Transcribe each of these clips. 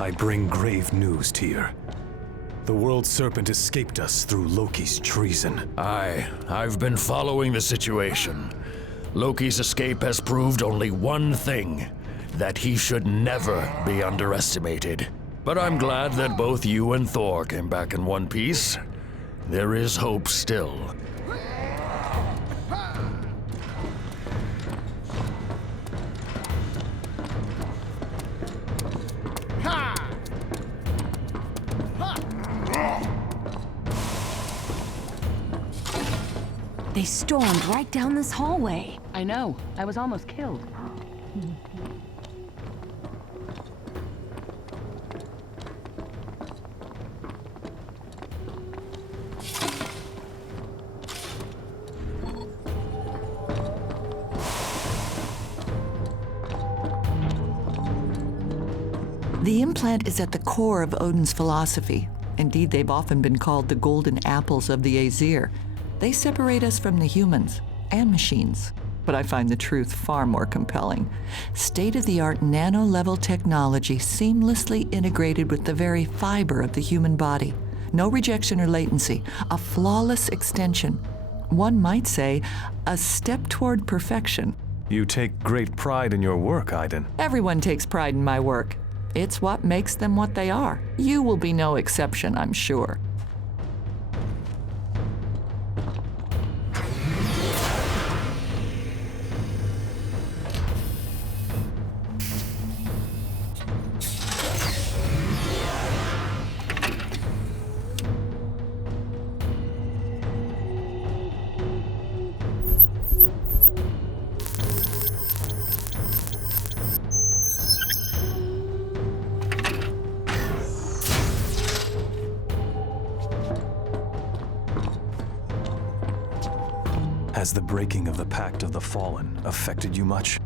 I bring grave news, Tyr. The World Serpent escaped us through Loki's treason. I've been following the situation. Loki's escape has proved only one thing, that he should never be underestimated. But I'm glad that both you and Thor came back in one piece. There is hope still. They stormed right down this hallway. I know. I was almost killed. The implant is at the core of Odin's philosophy. Indeed, they've often been called the golden apples of the Aesir. They separate us from the humans and machines. But I find the truth far more compelling. State-of-the-art nano-level technology seamlessly integrated with the very fiber of the human body. No rejection or latency, a flawless extension. One might say, a step toward perfection. You take great pride in your work, Aiden. Everyone takes pride in my work. It's what makes them what they are. You will be no exception, I'm sure. Has the breaking of the Pact of the Fallen affected you much?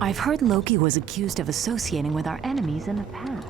I've heard Loki was accused of associating with our enemies in the past.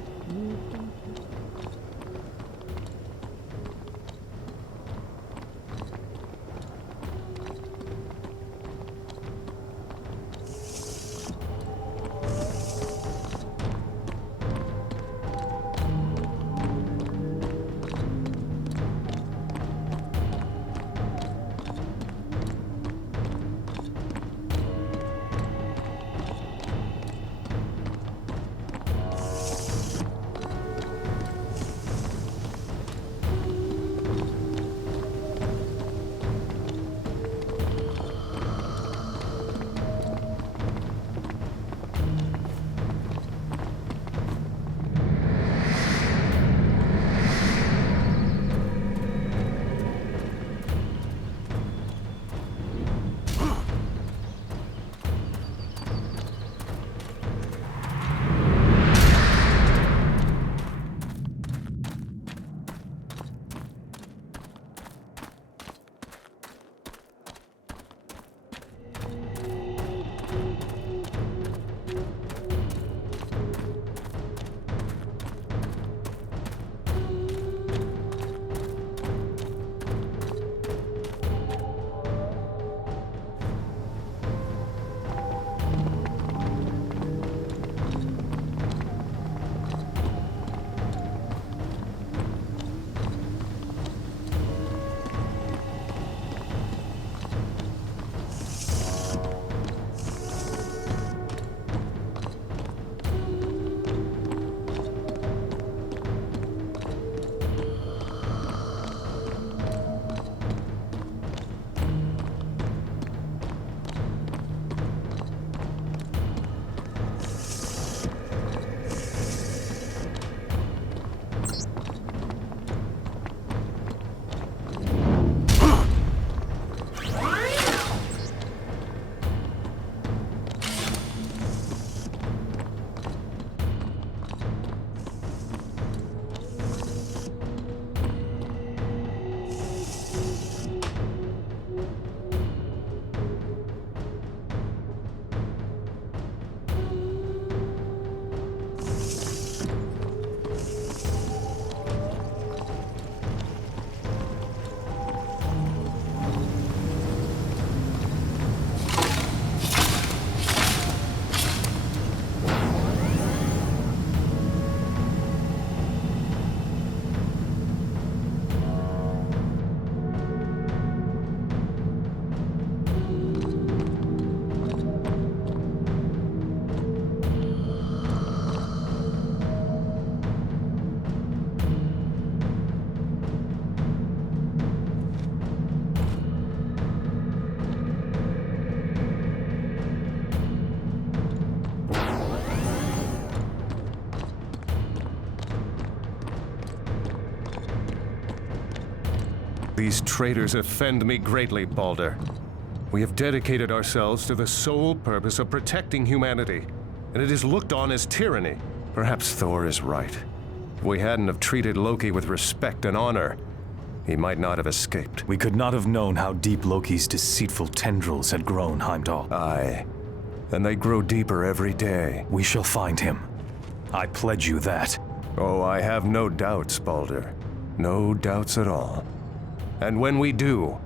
These traitors offend me greatly, Balder. We have dedicated ourselves to the sole purpose of protecting humanity, and it is looked on as tyranny. Perhaps Thor is right. If we hadn't have treated Loki with respect and honor, he might not have escaped. We could not have known how deep Loki's deceitful tendrils had grown, Heimdall. Aye, and they grow deeper every day. We shall find him. I pledge you that. Oh, I have no doubts, Balder. No doubts at all. And when we do,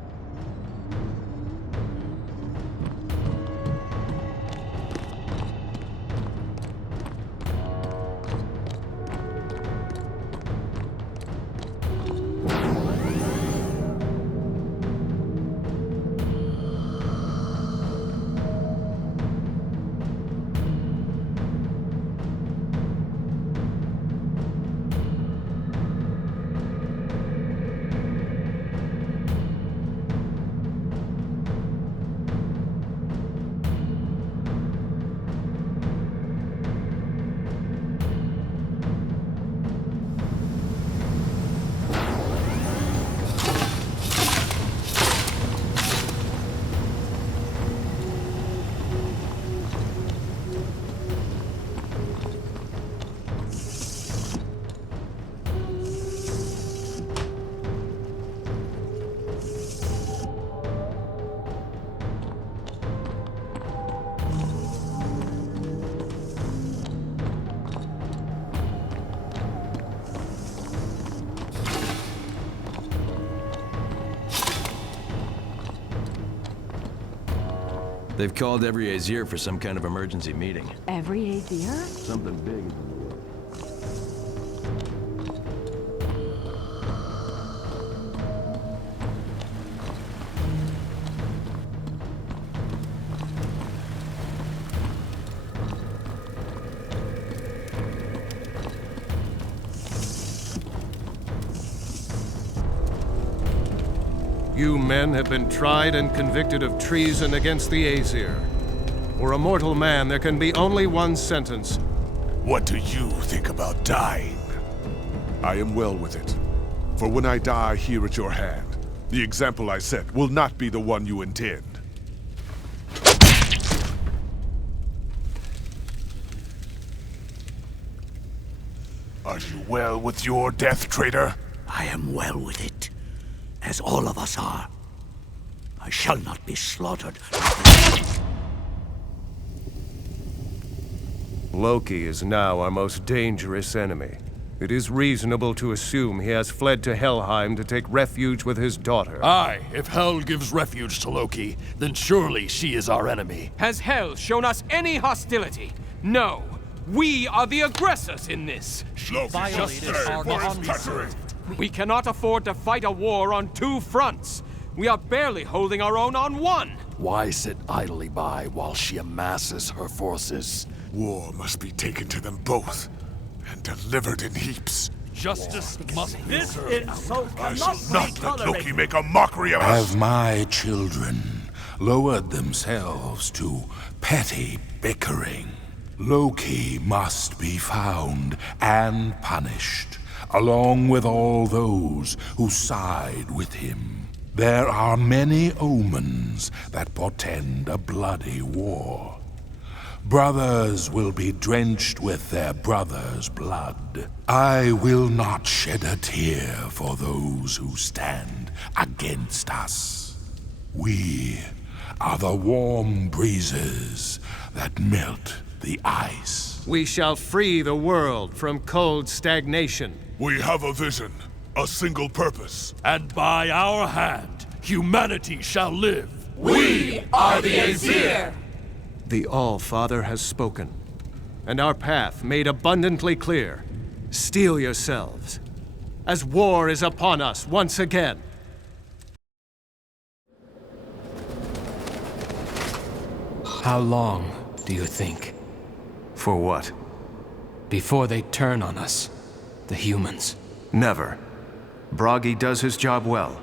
They've called every Aesir for some kind of emergency meeting. Every Aesir? Something big. you men have been tried and convicted of treason against the Aesir. For a mortal man, there can be only one sentence. What do you think about dying? I am well with it. For when I die here at your hand, the example I set will not be the one you intend. Are you well with your death, traitor? I am well with it, as all of us are. I shall not be slaughtered. Loki is now our most dangerous enemy. It is reasonable to assume he has fled to Helheim to take refuge with his daughter. Aye, if Hel gives refuge to Loki, then surely she is our enemy. Has Hel shown us any hostility? No. We are the aggressors in this. We cannot afford to fight a war on two fronts. We are barely holding our own on one. Why sit idly by while she amasses her forces? War must be taken to them both, and delivered in heaps. Justice must be This served. insult I cannot shall be not let Loki tolerated. make a mockery of us! Have my children lowered themselves to petty bickering? Loki must be found and punished, along with all those who side with him. There are many omens that portend a bloody war. Brothers will be drenched with their brothers' blood. I will not shed a tear for those who stand against us. We are the warm breezes that melt the ice. We shall free the world from cold stagnation. We have a vision, a single purpose. And by our hand, humanity shall live. We are the Aesir! The All-Father has spoken, and our path made abundantly clear. Steel yourselves, as war is upon us once again. How long do you think? For what? Before they turn on us, the humans. Never. Bragi does his job well.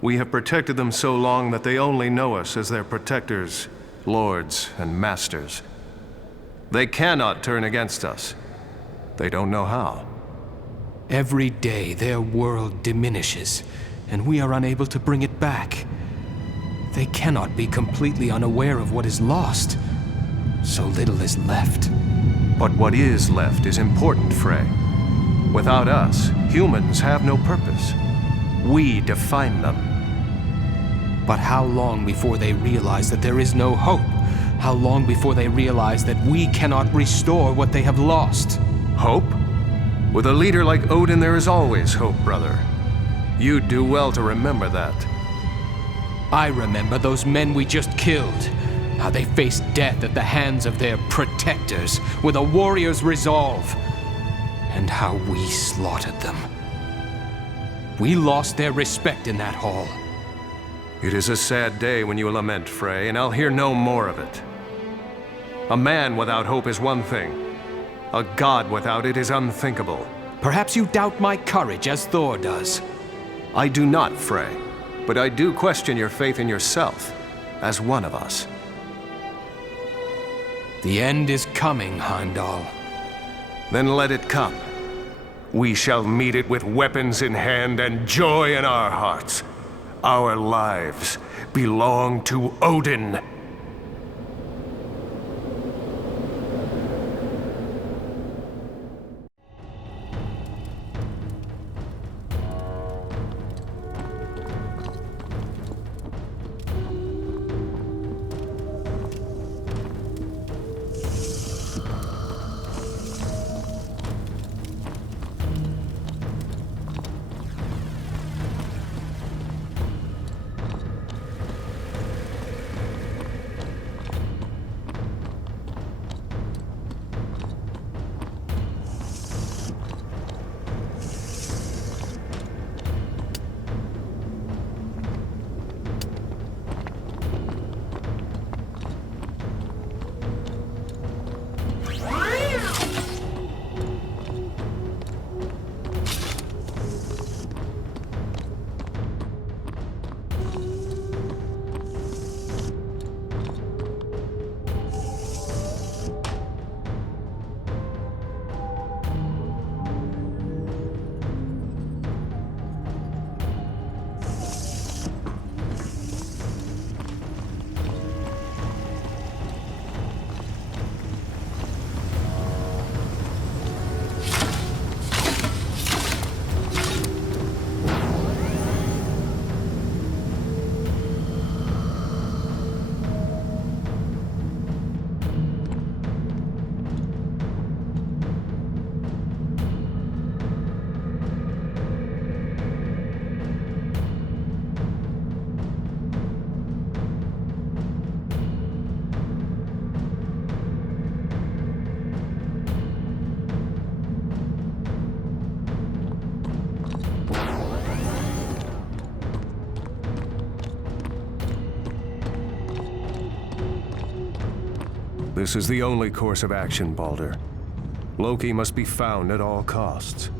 We have protected them so long that they only know us as their protectors, lords, and masters. They cannot turn against us. They don't know how. Every day their world diminishes, and we are unable to bring it back. They cannot be completely unaware of what is lost. So little is left. But what is left is important, Frey. Without us, humans have no purpose. We define them. But how long before they realize that there is no hope? How long before they realize that we cannot restore what they have lost? Hope? With a leader like Odin, there is always hope, brother. You'd do well to remember that. I remember those men we just killed. How they faced death at the hands of their protectors with a warrior's resolve. And how we slaughtered them. We lost their respect in that hall. It is a sad day when you lament, Frey, and I'll hear no more of it. A man without hope is one thing. A god without it is unthinkable. Perhaps you doubt my courage as Thor does. I do not, Frey, but I do question your faith in yourself, as one of us. The end is coming, Heimdall. Then let it come. We shall meet it with weapons in hand and joy in our hearts. Our lives belong to Odin. This is the only course of action, Baldur. Loki must be found at all costs.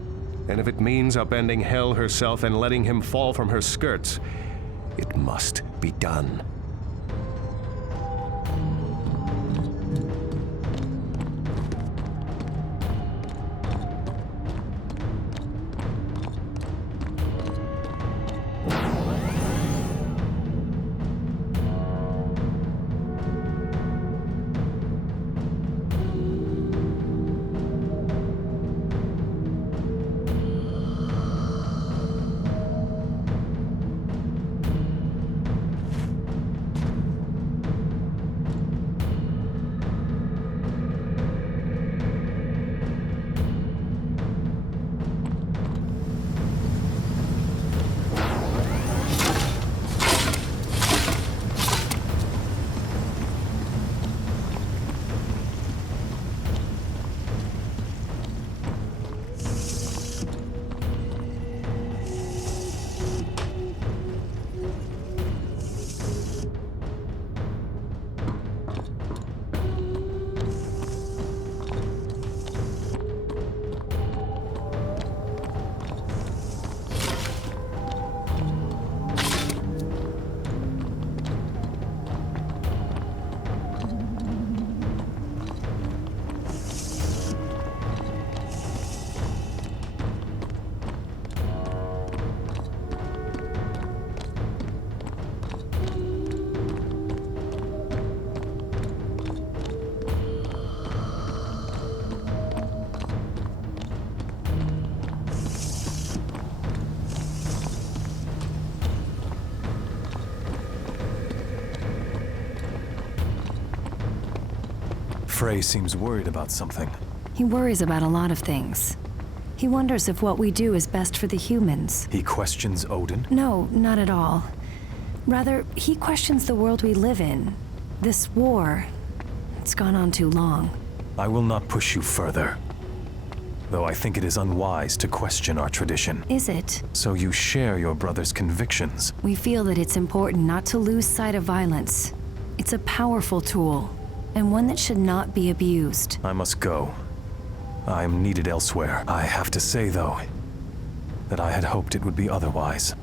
And if it means upending Hel herself and letting him fall from her skirts, it must be done. Frey seems worried about something. He worries about a lot of things. He wonders if what we do is best for the humans. He questions Odin? No, not at all. Rather, he questions the world we live in. This war, it's gone on too long. I will not push you further. Though I think it is unwise to question our tradition. Is it? So you share your brother's convictions. We feel that it's important not to lose sight of violence. It's a powerful tool, and one that should not be abused. I must go. I am needed elsewhere. I have to say, though, that I had hoped it would be otherwise.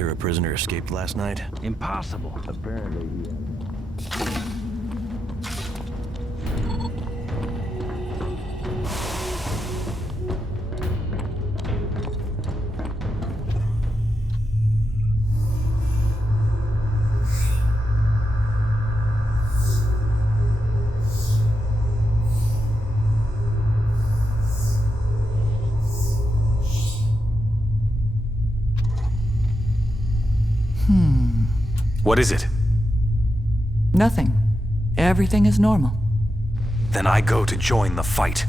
hear a prisoner escaped last night? Impossible. Apparently he What is it? Nothing. Everything is normal. Then I go to join the fight.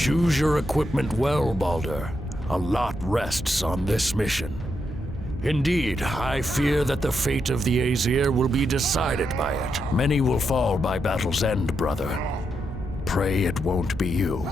Choose your equipment well, Balder. A lot rests on this mission. Indeed, I fear that the fate of the Aesir will be decided by it. Many will fall by battle's end, brother. Pray it won't be you.